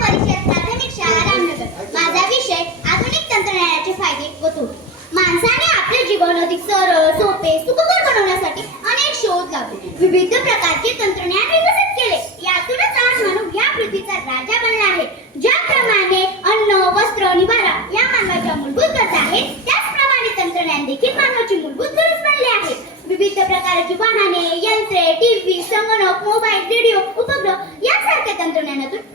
परिषद प्राथमिक शाळा रामनगर. माझा विषय आधुनिक तंत्रज्ञानाचे फायदे व तोटे. माणसाने आपले जीवन अधिक सरळ सोपे सुखकर बनवण्यासाठी अनेक शोध लावले. विविध प्रकारचे तंत्रज्ञान विकसित केले. यातूनच आज मानव या पृथ्वीचा राजा बनला आहे. ज्याप्रमाणे अन्न वस्त्र निवारा या मानवाच्या मूलभूत गरजा आहेत त्याचप्रमाणे तंत्रज्ञान देखील मानवाची मूलभूत गरज बनले आहे. विविध प्रकारची वाहने यंत्रे टीव्ही संगणक मोबाईल रेडिओ उपग्रह यासारख्या तंत्रज्ञानातून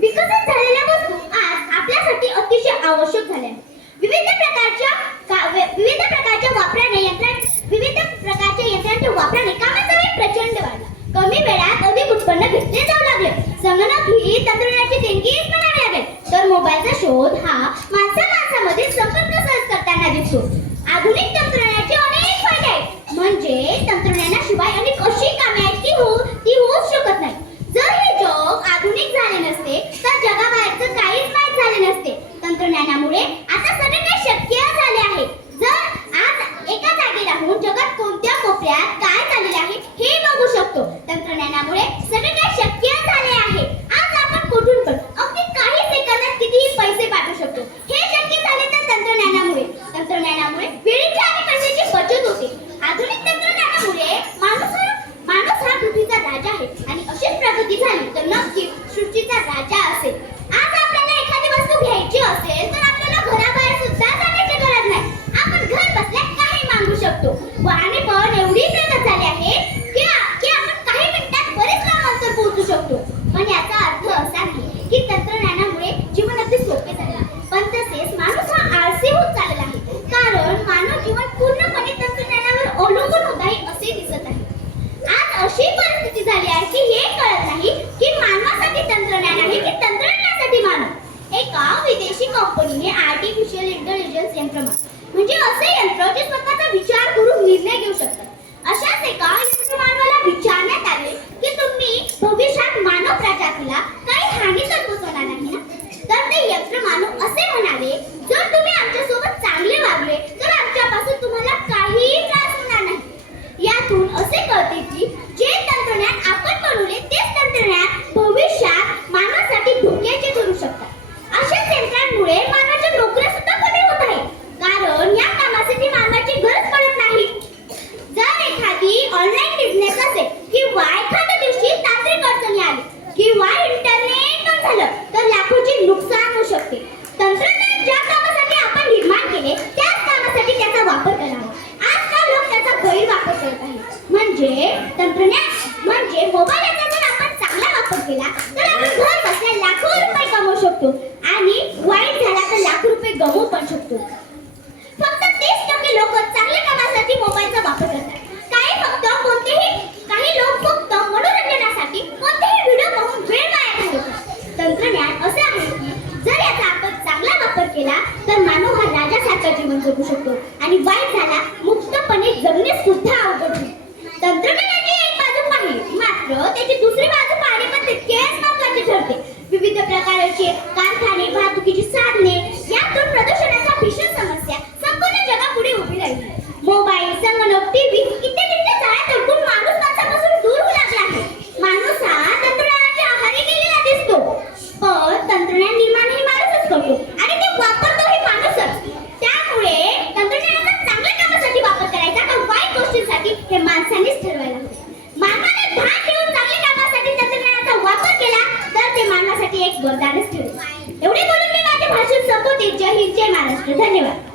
आवश्यक झाल्या आहेत. विविध प्रकारच्या विविध प्रकारच्या वापराने यंत्रा विविध प्रकारच्या यंत्रांच्या वापराने कामाचा वेग प्रचंड वाढला. कमी वेळात अधिक उत्पन्न घेतले जाऊ लागले. संगणक ही तंत्रज्ञानाची देणगी म्हणावी लागेल तर मोबाईलचा शोध हा माणसा माणसामध्ये संपर्क सहज करताना दिसतो आधुनिक तंत्रज्ञानाचे अनेक फायदे आहेत म्हणजे तंत्रज्ञानाशिवाय अनेक अशी कामे आहेत की हो ती होऊच शकत नाही जर हे जग आधुनिक झाले नसते तर जगाबाहेरचं काहीच माहीत झाले नसते तंत्रज्ञानामुळे आता सगळे काही शक्य झाले आहे जर आज एका जागी राहून जगात कोणत्या कोपऱ्यात काय चाललेले आहे हे बघू शकतो तंत्रज्ञानामुळे सगळे काही शक्य झाले आहे आज आपण कुठून पण अगदी काही सेकंदात कितीही पैसे पाठवू शकतो हे शक्य झाले तर तंत्रज्ञानामुळे तंत्रज्ञानामुळे वेळेची आणि पैशाची बचत होते आधुनिक तंत्रज्ञानामुळे माणूस हा माणूस हा पृथ्वीचा राजा आहे आणि अशीच प्रगती झाली तर नक्की सृष्टीचा राजा असेल आज आपल्याला एखादी वस्तू घ्यायची असेल तर आपल्याला घराबाहेर सुद्धा जाण्याची गरज नाही आपण घर बसल्या काही मागू शकतो वाहने पण एवढी प्रगत झाली आहे की की आपण काही मिनिटात बरेच लांब अंतर पोहोचू शकतो पण याचा अर्थ असा नाही की तंत्रज्ञानामुळे जीवन अगदी सोपे झाले आहे. पण तसेच माणूस हा आळसी होत चाललेला आहे कारण मानव जीवन पूर्णपणे तंत्रज्ञानावर अवलंबून होत आहे असे दिसत आहे आज अशी परिस्थिती झाली आहे की हे कळत नाही की मानवासाठी तंत्रज्ञान आहे की तंत्रज्ञानासाठी मानव एका विदेशी आर्टिफिशियल इंटेलिजन्स यंत्र म्हणजे असे यंत्र जे स्वतःचा विचार करून निर्णय घेऊ शकतात अशाच एका यंत्रमानवाला विचारण्यात आले की तुम्ही भविष्यात मानव प्रजातीला काही हानी तर पोचवणार नाही ना तर ते यंत्रमानव असे म्हणाले जर तुम्ही आमच्यासोबत चांगले वागले तर आमच्यापासून तुम्हाला काहीही त्रास होणार नाही यातून असे कळते की जे तंत्रज्ञान आपण बनवले तेच तंत्रज्ञान भविष्यात मानवासाठी धोक्याचे ठरू शकतात अशाच यंत्रांमुळे मानवाच्या नोकऱ्या सुद्धा कमी होत आहे कारण या कामासाठी मानवाची गरज पडत नाही जर एखादी ऑनलाईन बिझनेस असेल किंवा एखाद्या दिवशी तांत्रिक अडचणी आली किंवा इंटरनेट बंद झालं तर लाखोचे नुकसान होऊ शकते तंत्रज्ञान ज्या कामासाठी आपण निर्माण केले त्याच कामासाठी त्याचा वापर करावा आजकाल लोक त्याचा गैरवापर करत आहेत म्हणजे तंत्रज्ञान म्हणजे मोबाईल याचा जर आपण चांगला वापर केला तर आपण घर बसल्या लाखो रुपये कमवू शकतो. आणि वाईट झाला तर लाखो रुपये गमवू पण शकतो. फक्त तीस टक्के लोक चांगल्या कामासाठी मोबाईलचा वापर करतात. काही फक्त कोणतेही काही लोक फक्त मनोरंजनासाठी कोणतेही व्हिडिओ पाहून वेळ वाया घालवतात. तंत्रज्ञान असे आहे की जर याचा आपण चांगला वापर केला तर मानव हा राजासारखा जीवन जगू शकतो. आणि वाईट झाला मुक्तपणे जगणे सुद्धा अवघड होईल. तंत्रज्ञानाची एक बाजू पाहिली मात्र त्याची दुसरी बाजू पाहणे पण तितकेच महत्त्वाचे ठरते. विविध प्रकारचे कारखाने वाहतुकीची साधने यातून प्रदूषणाचा भीषण समस्या संपूर्ण जगापुढे उभी राहिली मोबाईल संगणक टीव्ही इत्यादींच्या जाळ्यात अडकून माणूस माणसापासून दूर होऊ लागला आहे माणूस हा तंत्रज्ञानाच्या आहारी गेलेला दिसतो पण तंत्रज्ञान निर्माण हे माणूसच करतो आणि ते वापरतो हे माणूसच त्यामुळे तंत्रज्ञानाचा चांगल्या कामासाठी वापर करायचा का वाईट गोष्टींसाठी हे माणसानेच ठरवायला हवे मानवाने भान ठेवून चांगल्या कामासाठी तंत्रज्ञानाचा वापर केला तर ते मानवासाठी एक वरदानच ठरेल एवढे बोलून मी माझे भाषण संपवते. जय हिंद जय महाराष्ट्र. धन्यवाद.